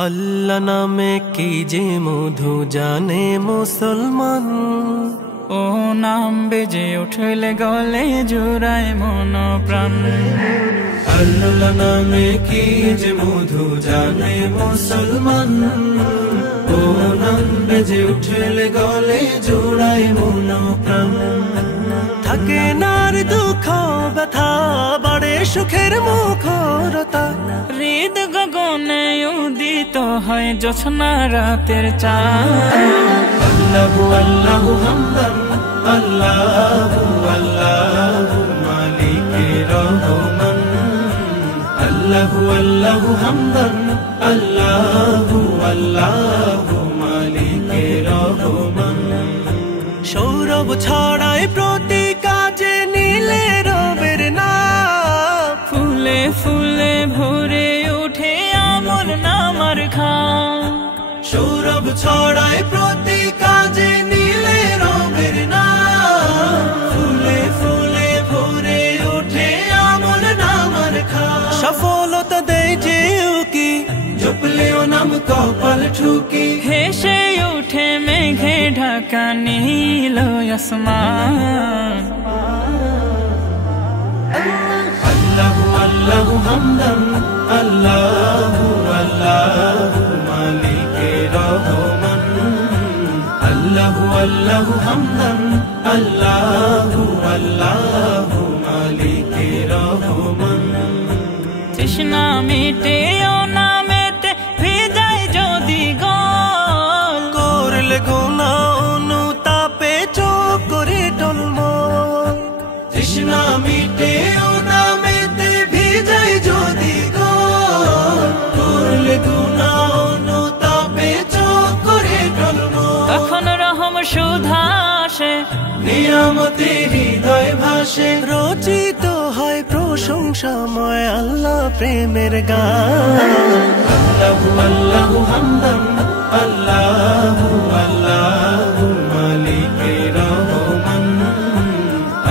আল্লাহ নামে কি যে মধু জানে মুসলমান, ও নাম বেজে উঠলে গলে জুড়ায় মন প্রাণ। আল্লাহ নামে কি যে মধু জানে মুসলমান, ও নাম বেজে উঠলে গলে জুড়ায় মন প্রাণ। থাকে নার দুঃখ ব্যথা বাড়ে সুখের মুখরতা, হৃদ গগনে উদিত হয় জোছনা রাতের চাঁদ। আল্লাহু আল্লাহু হামদান আল্লাহু আল্লাহু মালিকে রহমান। আল্লাহু আল্লাহু হামদান আল্লাহু আল্লাহু মালিকে রহমান। সৌরভ ছড়ায় প্রতি কাজে নীলে রবের নাম, ফুলে ফুলে ভরে উঠে আমল নামার খাম। সৌরভ ছড়ায় প্রতি কাজে নীলে রবের নাম, ফুলে ফুলে ভরে উঠে আমল নামার খাম। সফলতা দেয় যে উকি জপলেও নাম কপাল ঠুকি, হেসে উঠে মেঘে ঢাকা নীল আসমান। আল্লাহু আল্লাহু হামদান আল্লাহু আল্লাহু মালিকে রহমান। আল্লাহু আল্লাহু হামদান আল্লাহু আল্লাহু মালিকে রহমান। তৃষ্ণা মিটে ও নামেতে ভিজায় যদি গল, করলে গুনাহ অনুতাপে চোখ করে টলমল। তৃষ্ণা মিটে ও নামেতে ভিজায় যদি গল, করলে গুনাহ অনুতাপে চোখ করে টলমল। তখন রহম সুধা আসে, নিয়ামতে হৃদয় ভাসে, রচিত হয় প্রশংসাময় আল্লাহ প্রেমের গান। আল্লাহু আল্লাহু হামদান আল্লাহু আল্লাহু মালিকে রহমান।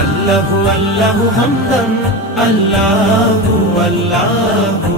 আল্লাহু আল্লাহু হামদান আল্লাহু আল্লাহু